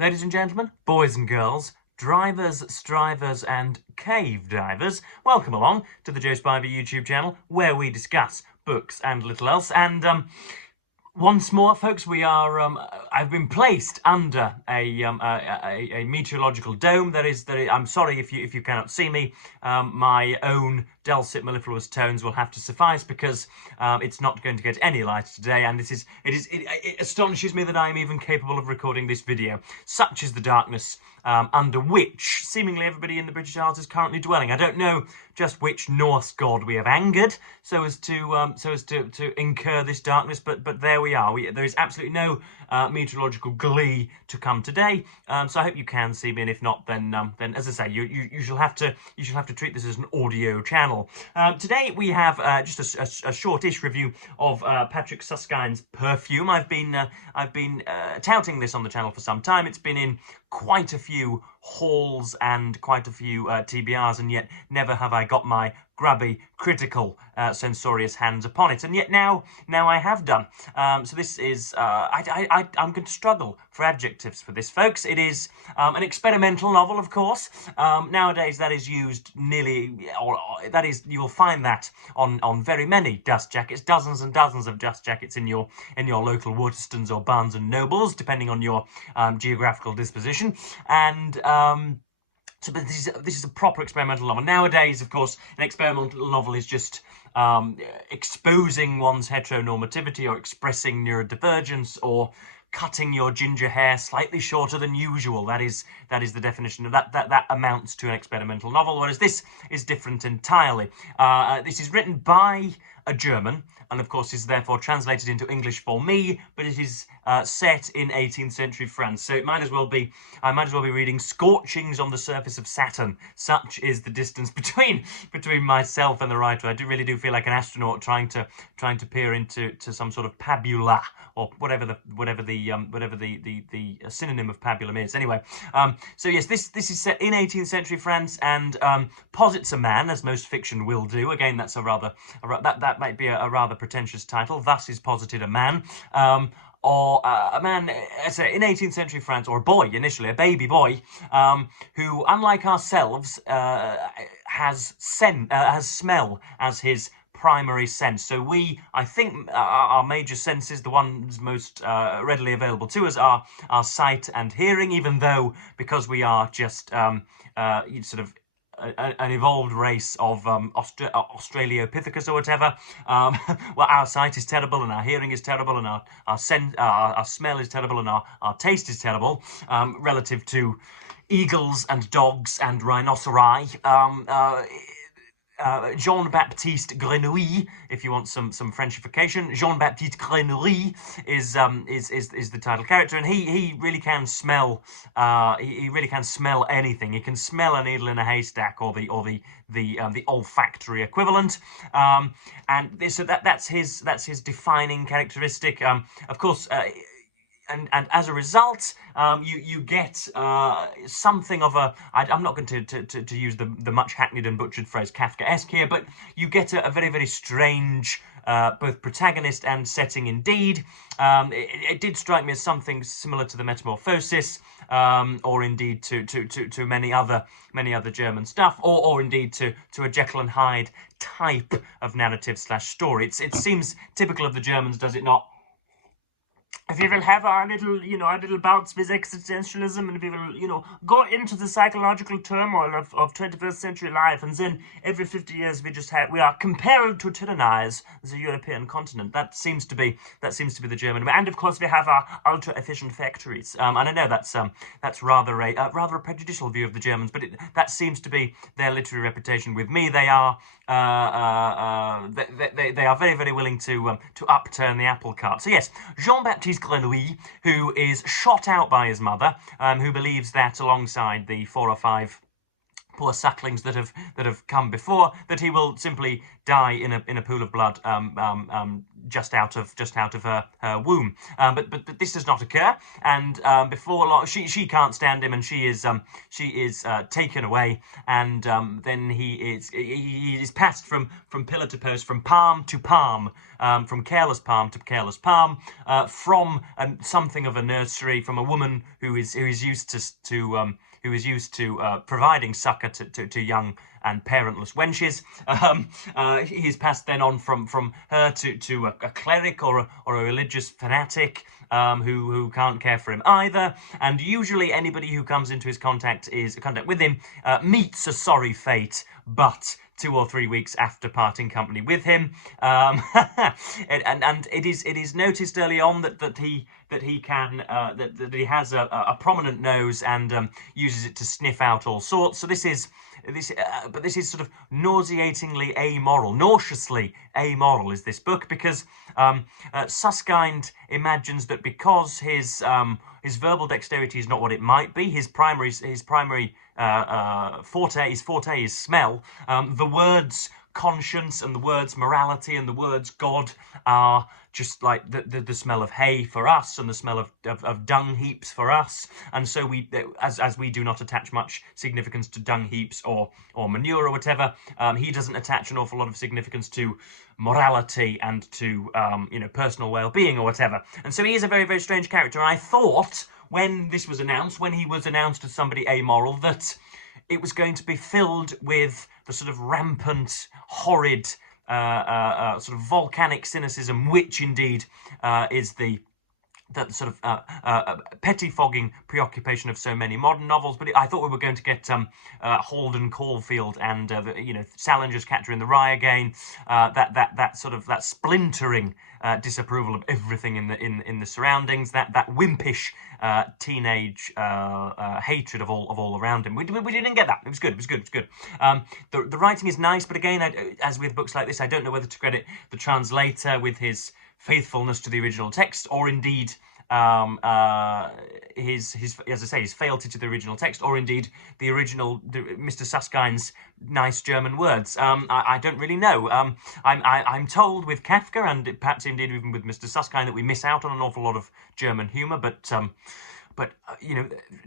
Ladies and gentlemen, boys and girls, drivers, strivers, and cave divers, welcome along to the Joe Spiver YouTube channel, where we discuss books and little else. And once more, folks, we are. I've been placed under a meteorological dome. I'm sorry if you cannot see me. My own dulcet mellifluous tones will have to suffice because it's not going to get any light today. And it astonishes me that I am even capable of recording this video. Such is the darkness under which seemingly everybody in the British Isles is currently dwelling. I don't know just which Norse god we have angered so as to incur this darkness, but there we are. There is absolutely no meteorological glee to come today. So I hope you can see me, and if not, then as I say, you shall have to treat this as an audio channel. Today we have just a shortish review of Patrick Suskind's Perfume. I've been touting this on the channel for some time. It's been in quite a few hauls and quite a few TBRs, and yet never have I got my grubby, critical, censorious hands upon it. And yet now I have done. So this is, I'm going to struggle for adjectives for this, folks. It is an experimental novel, of course. Nowadays that is used nearly, or that is, you will find that on very many dust jackets, dozens and dozens of dust jackets in your local Waterstones or Barnes and Nobles, depending on your geographical disposition. And so, but this is a proper experimental novel. Nowadays, of course, an experimental novel is just exposing one's heteronormativity, or expressing neurodivergence, or cutting your ginger hair slightly shorter than usual. That is the definition of that. That amounts to an experimental novel. Whereas this is different entirely. This is written by a German, and of course is therefore translated into English for me, but it is set in 18th century France. So I might as well be reading Scorchings on the Surface of Saturn. Such is the distance between myself and the writer. I really do feel like an astronaut trying to peer into some sort of pabula, or whatever the synonym of pabulum is. Anyway, so yes, this is set in 18th century France, and posits a man, as most fiction will do. Again, that's that might be a rather pretentious title. Thus is posited a man. Or a man, say, in 18th century France, or a boy initially, a baby boy, who, unlike ourselves, has smell as his primary sense. So I think, our major senses, the ones most readily available to us, are sight and hearing. Even though, because we are just sort of an evolved race of Australopithecus or whatever. Well, our sight is terrible, and our hearing is terrible, and our smell is terrible, and our taste is terrible, relative to eagles and dogs and rhinoceri. Jean-Baptiste Grenouille, if you want some Frenchification. Jean-Baptiste Grenouille is the title character, and he really can smell. He really can smell anything. He can smell a needle in a haystack, or the olfactory equivalent. And so that's his defining characteristic. Of course. And as a result, you get something of a. I'm not going to use the much hackneyed and butchered phrase Kafkaesque here, but you get a very, very strange both protagonist and setting indeed. It did strike me as something similar to the Metamorphosis, or indeed to many other German stuff, or indeed to a Jekyll and Hyde type of narrative/story. It seems typical of the Germans, does it not? If we will have our little bouts with existentialism, and we will, go into the psychological turmoil of 21st century life, and then every 50 years we are compelled to tyrannize the European continent. That seems to be the German way. And of course we have our ultra efficient factories. And I know that's rather a prejudicial view of the Germans, but that seems to be their literary reputation with me. They are they are very, very willing to upturn the apple cart. So yes, Jean-Baptiste Grenouille, who is shot out by his mother, who believes that alongside the 4 or 5 poor sucklings that have come before, that he will simply die in a pool of blood, just out of her womb. But this does not occur, and before long, she can't stand him, and she is taken away, and then he is passed from pillar to post, from palm to palm, from careless palm to careless palm, from something of a nursery, from a woman who is used to providing succor to young and parentless wenches. He's passed then on from her to a cleric or a religious fanatic who can't care for him either. And usually anybody who comes into his contact with him meets a sorry fate, but 2 or 3 weeks after parting company with him. And it is noticed early on that he has a prominent nose and uses it to sniff out all sorts. So this is sort of nauseatingly amoral, nauseously amoral is this book, because Suskind imagines that because his verbal dexterity is not what it might be, his primary forte is smell. The words conscience and the words morality and the words God are just like the smell of hay for us, and the smell of dung heaps for us. And so we, as we do not attach much significance to dung heaps or manure or whatever, he doesn't attach an awful lot of significance to morality and to personal well-being or whatever. And so he is a very, very strange character. And I thought when this was announced, when he was announced as somebody amoral, that it was going to be filled with the sort of rampant, horrid, sort of volcanic cynicism, which indeed is the sort of pettifogging preoccupation of so many modern novels. But I thought we were going to get Holden Caulfield and Salinger's Catcher in the Rye again. That splintering disapproval of everything in the surroundings. That wimpish teenage hatred of all around him. We didn't get that. It was good. The writing is nice, but again, as with books like this, I don't know whether to credit the translator with his faithfulness to the original text, or indeed his as I say, his fealty to the original text, or indeed Mr. Suskind's nice German words. I don't really know. I'm told with Kafka, and perhaps indeed even with Mr. Suskind, that we miss out on an awful lot of German humour, but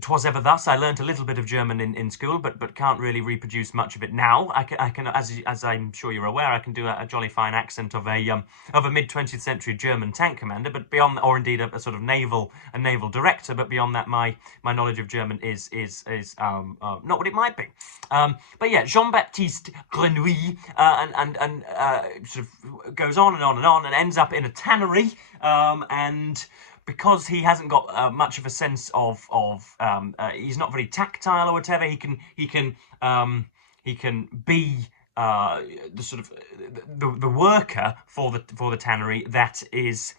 'twas ever thus. I learnt a little bit of German in school, but can't really reproduce much of it now. I can, as I'm sure you're aware, I can do a jolly fine accent of a mid-20th century German tank commander, but beyond, or indeed a sort of naval director. But beyond that, my knowledge of German is not what it might be. But yeah, Jean-Baptiste Grenouille and sort of goes on and on and on, and ends up in a tannery, and because he hasn't got much of a sense of he's not very tactile or whatever, he can be the sort of the worker for the tannery that is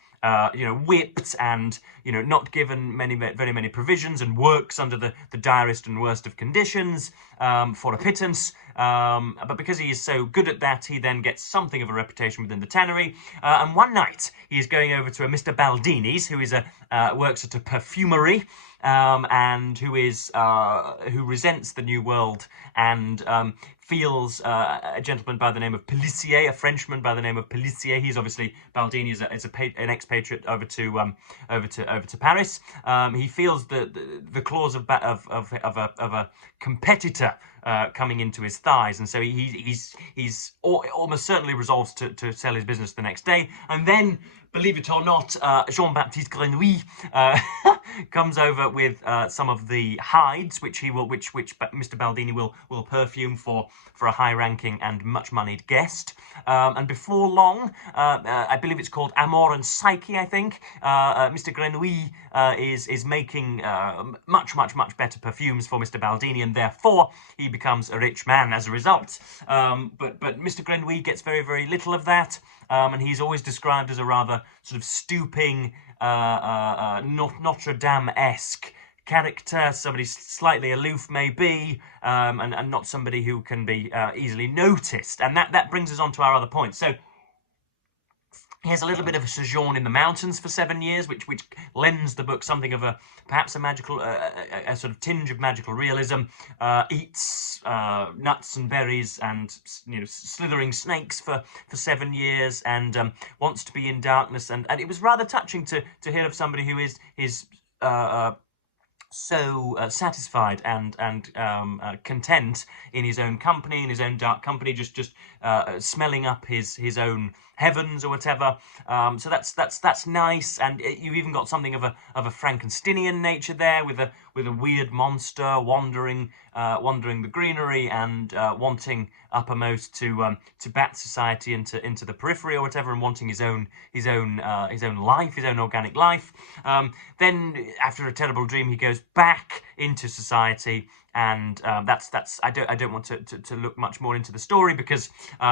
whipped and not given very many provisions, and works under the direst and worst of conditions for a pittance. But because he is so good at that, he then gets something of a reputation within the tannery. And one night he is going over to a Mr. Baldini's, who is works at a perfumery, and who resents the new world, and feels a gentleman by the name of Pelissier, a Frenchman by the name of Pelissier. He's obviously, Baldini is an expatriate over to Paris. He feels the claws of a competitor coming into his thighs, and so he's almost certainly resolves to sell his business the next day. And then, believe it or not, Jean-Baptiste Grenouille comes over with some of the hides, which Mr. Baldini will perfume for a high-ranking and much-moneyed guest. And before long, I believe it's called Amor and Psyche, I think, Mr. Grenouille is making much better perfumes for Mr. Baldini, and therefore he becomes a rich man as a result. But Mr. Grenouille gets very, very little of that. And he's always described as a rather sort of stooping, Notre Dame-esque character, somebody slightly aloof maybe, and not somebody who can be easily noticed. And that brings us on to our other point. So He has a little bit of a sojourn in the mountains for 7 years, which lends the book something of perhaps a magical, a sort of tinge of magical realism. Eats nuts and berries and slithering snakes for 7 years, and wants to be in darkness. And it was rather touching to hear of somebody who is so satisfied and content in his own company, in his own dark company, just smelling up his own heavens or whatever. So that's nice, and you've even got something of a Frankensteinian nature there, with a weird monster wandering the greenery and wanting uppermost to bat society into the periphery or whatever, and wanting his own life, his own organic life. Then after a terrible dream, he goes back into society, and that's I don't want to look much more into the story, because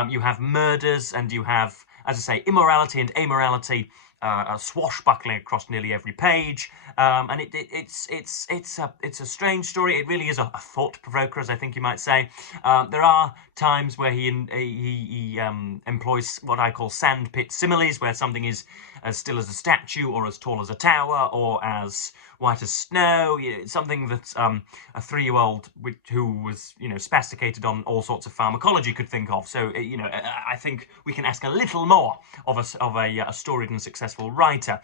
you have murders, and you have, as I say, immorality and amorality swashbuckling across nearly every page, and it's a strange story. It really is a thought provoker, as I think you might say. There are times where he employs what I call sandpit similes, where something is as still as a statue, or as tall as a tower, or as white as snow. Something that a 3-year-old who was spasticated on all sorts of pharmacology could think of. So I think we can ask a little more of a storied and successful writer.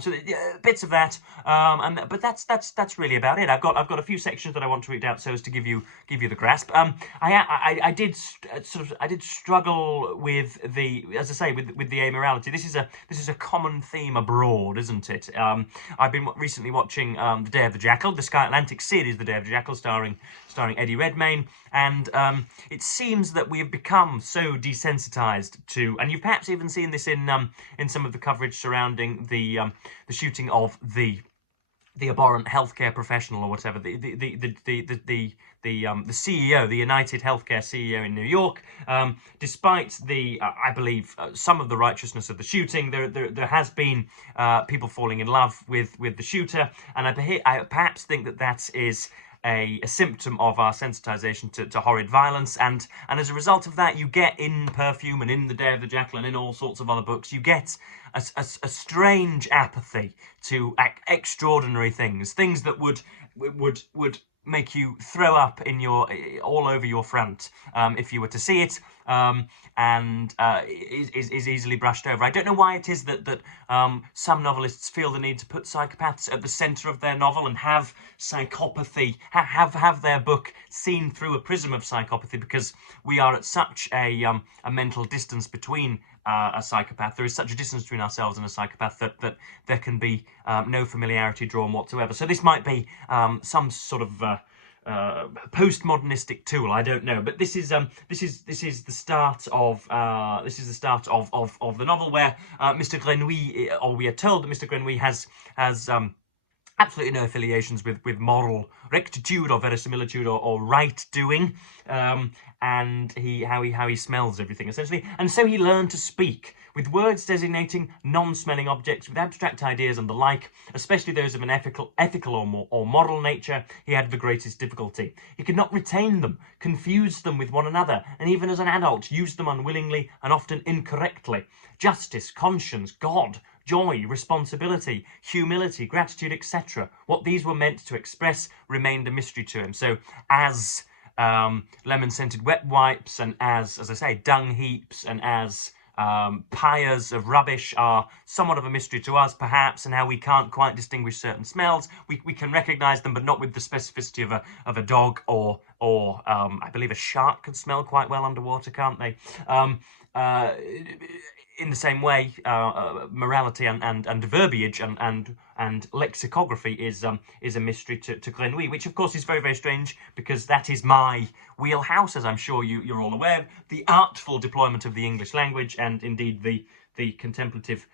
So bits of that, but that's really about it. I've got a few sections that I want to read out so as to give you the grasp. I did struggle with the, as I say, with the amorality. This is a common theme abroad, isn't it? I've been recently watching The Day of the Jackal, the Sky Atlantic series The Day of the Jackal, starring Eddie Redmayne, and it seems that we have become so desensitized to, and you've perhaps even seen this in some of the coverage surrounding the shooting of the abhorrent healthcare professional, or whatever, the CEO, the United Healthcare CEO in New York. Despite I believe, some of the righteousness of the shooting, there has been people falling in love with the shooter, and I perhaps think that is a symptom of our sensitization to horrid violence, and as a result of that, you get in Perfume and in The Day of the Jackal and in all sorts of other books, you get a strange apathy to extraordinary things that would make you throw up all over your front if you were to see it, and is easily brushed over. I don't know why it is that some novelists feel the need to put psychopaths at the centre of their novel and have psychopathy, have their book seen through a prism of psychopathy, because we are at such a mental distance between a psychopath. There is such a distance between ourselves and a psychopath that there can be no familiarity drawn whatsoever. So this might be some sort of postmodernistic tool. I don't know, but this is the start of the novel, where Mr. Grenouille, or we are told that Mr. Grenouille has absolutely no affiliations with moral rectitude or verisimilitude or right doing, and how he smells everything, essentially. And so he learned to speak, with words designating non-smelling objects, with abstract ideas and the like, especially those of an ethical or moral nature. He had the greatest difficulty. He could not retain them, confuse them with one another, and even as an adult used them unwillingly and often incorrectly. Justice, conscience, God, joy, responsibility, humility, gratitude, etc. What these were meant to express remained a mystery to him. So as lemon-scented wet wipes, and as I say, dung heaps, and as pyres of rubbish are somewhat of a mystery to us, perhaps, and how we can't quite distinguish certain smells. We can recognise them, but not with the specificity of a dog, or I believe a shark can smell quite well underwater, can't they? In the same way, morality and verbiage and lexicography is a mystery to Grenouille, which of course is very, very strange, because that is my wheelhouse, as I'm sure you're all aware. The artful deployment of the English language, and indeed the contemplative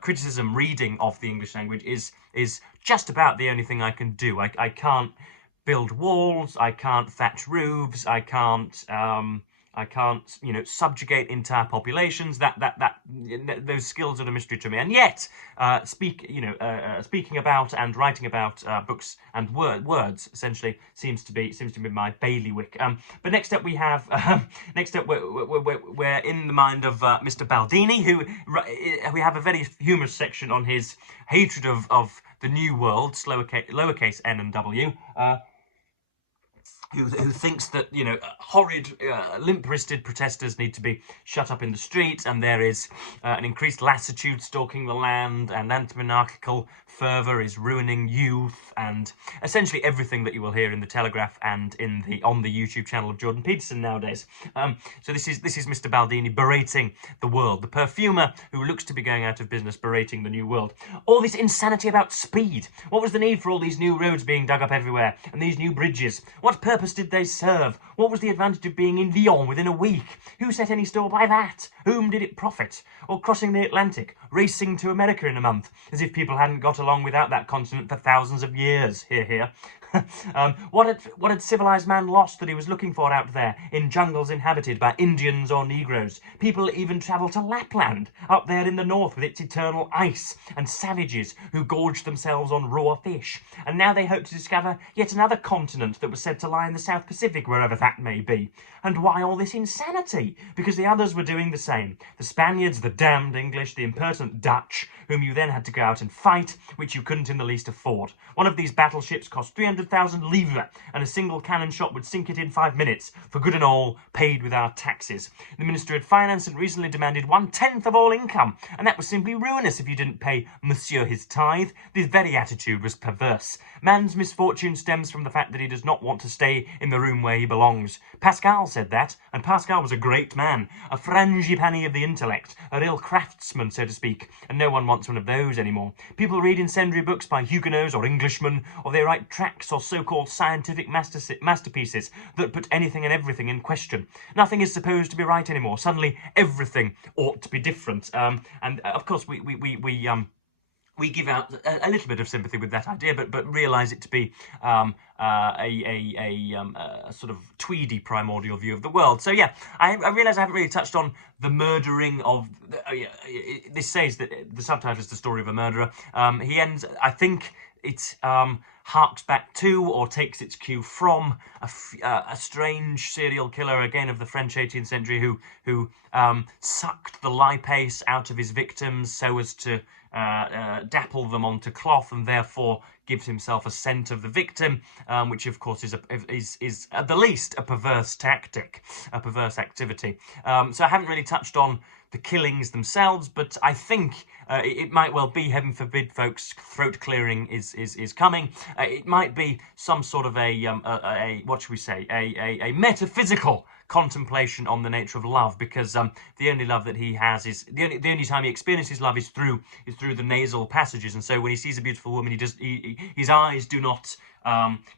criticism reading of the English language is just about the only thing I can do. I can't build walls, I can't thatch roofs, I can't I can't, you know, subjugate entire populations. Those skills are a mystery to me. And yet, speaking about and writing about books and words essentially seems to be my bailiwick. But next up we have we're in the mind of Mr. Baldini, who we have a very humorous section on his hatred of the New World, lowercase n and w. Who thinks that, you know, horrid, limp-wristed protesters need to be shut up in the street, and there is an increased lassitude stalking the land, and anti-monarchical fervour is ruining youth, and essentially everything that you will hear in the Telegraph and on the YouTube channel of Jordan Peterson nowadays. So this is Mr. Baldini berating the world, the perfumer who looks to be going out of business, berating the new world. All this insanity about speed. What was the need for all these new roads being dug up everywhere, and these new bridges? What purpose did they serve? What was the advantage of being in Lyon within a week? Who set any store by that? Whom did it profit? Or crossing the Atlantic, racing to America in a month, as if people hadn't got along without that continent for thousands of years. Hear, hear. What had civilized man lost that he was looking for out there in jungles inhabited by Indians or Negroes? People even travel to Lapland, up there in the north with its eternal ice, and savages who gorged themselves on raw fish. And now they hope to discover yet another continent that was said to lie in the South Pacific, wherever that may be. And why all this insanity? Because the others were doing the same. The Spaniards, the damned English, the impertinent Dutch, whom you then had to go out and fight, which you couldn't in the least afford. One of these battleships cost 300,000 livres, and a single cannon shot would sink it in 5 minutes, for good and all, paid with our taxes. The Minister of Finance had recently demanded 1/10 of all income, and that was simply ruinous if you didn't pay Monsieur his tithe. This very attitude was perverse. Man's misfortune stems from the fact that he does not want to stay in the room where he belongs. Pascal said that, and Pascal was a great man, a frangipani of the intellect, a real craftsman, so to speak, and no one wants one of those anymore. People read incendiary books by Huguenots or Englishmen, or they write tracts or so-called scientific masterpieces that put anything and everything in question. Nothing is supposed to be right anymore. Suddenly, everything ought to be different. And of course, we give out a little bit of sympathy with that idea, but realise it to be a sort of tweedy primordial view of the world. So yeah, I realise I haven't really touched on the murdering of. This says that the subtitle is The Story of a Murderer. He ends. I think it harks back to or takes its cue from a strange serial killer, again of the French 18th century, who sucked the lipase out of his victims so as to dapple them onto cloth, and therefore gives himself a scent of the victim, which of course is at the least a perverse tactic, a perverse activity. So I haven't really touched on the killings themselves, but I think it might well be, heaven forbid, folks, throat clearing is coming. It might be some sort of a what should we say, a metaphysical contemplation on the nature of love, because the only love that he has is the only time he experiences love is through the nasal passages, and so when he sees a beautiful woman, his eyes do not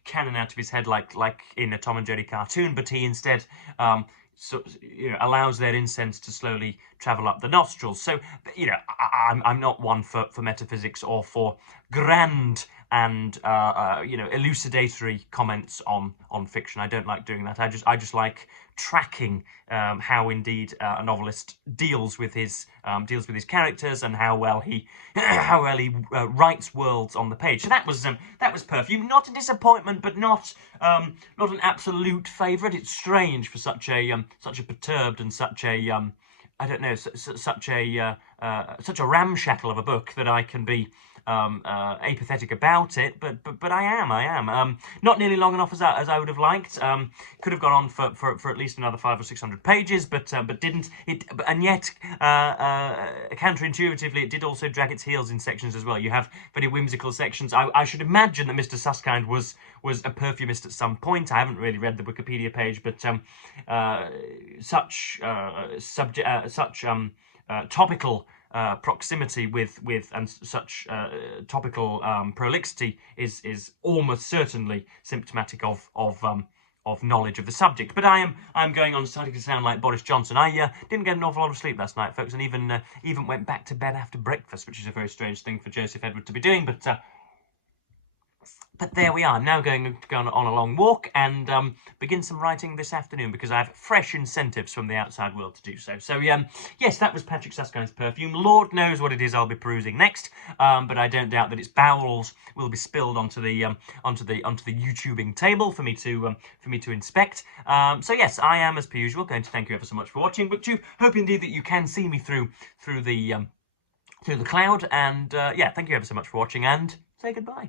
cannon out of his head like in a Tom and Jerry cartoon, but he instead allows their incense to slowly travel up the nostrils. So, I'm not one for metaphysics or for grand and elucidatory comments on fiction. I don't like doing that. I just like tracking how indeed a novelist deals with his characters, and how well he writes worlds on the page. So that was Perfume. Not a disappointment, but not an absolute favourite. It's strange for such a perturbed and such a such a ramshackle of a book that I can be apathetic about it, but I am. Not nearly long enough as I would have liked. Could have gone on for at least another 500 or 600 pages, but didn't. And yet, counterintuitively, it did also drag its heels in sections as well. You have very whimsical sections. I should imagine that Mr. Suskind was a perfumist at some point. I haven't really read the Wikipedia page, but such topical proximity with and such topical prolixity is almost certainly symptomatic of knowledge of the subject. But I'm going on starting to sound like Boris Johnson. I didn't get an awful lot of sleep last night, folks, and even went back to bed after breakfast, which is a very strange thing for Joseph Edward to be doing. But But there we are. I'm now going to go on a long walk and begin some writing this afternoon because I have fresh incentives from the outside world to do so. So yes, that was Patrick Suskind's Perfume. Lord knows what it is I'll be perusing next, but I don't doubt that its bowels will be spilled onto the YouTubing table for me to inspect. So yes, I am as per usual going to thank you ever so much for watching. But hope indeed that you can see me through the cloud. And yeah, thank you ever so much for watching and say goodbye.